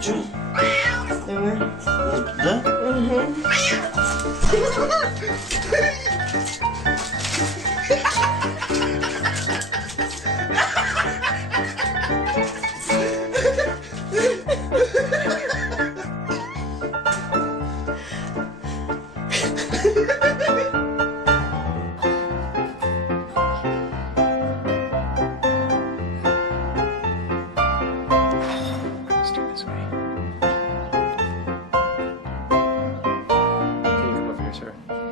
Чё? Давай. Да? Let's do it this way. Can you come over here, sir? Nice.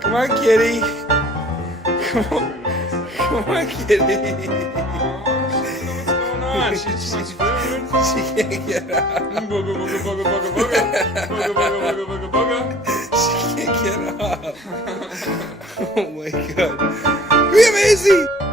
Come on, kitty. Come on, kitty. What's going on? She's food. She can't get up. Booga, booga, booga, booga, booga. Booga, booga, booga, booga, booga. She can't get up. Oh my god. Come here, Maisie.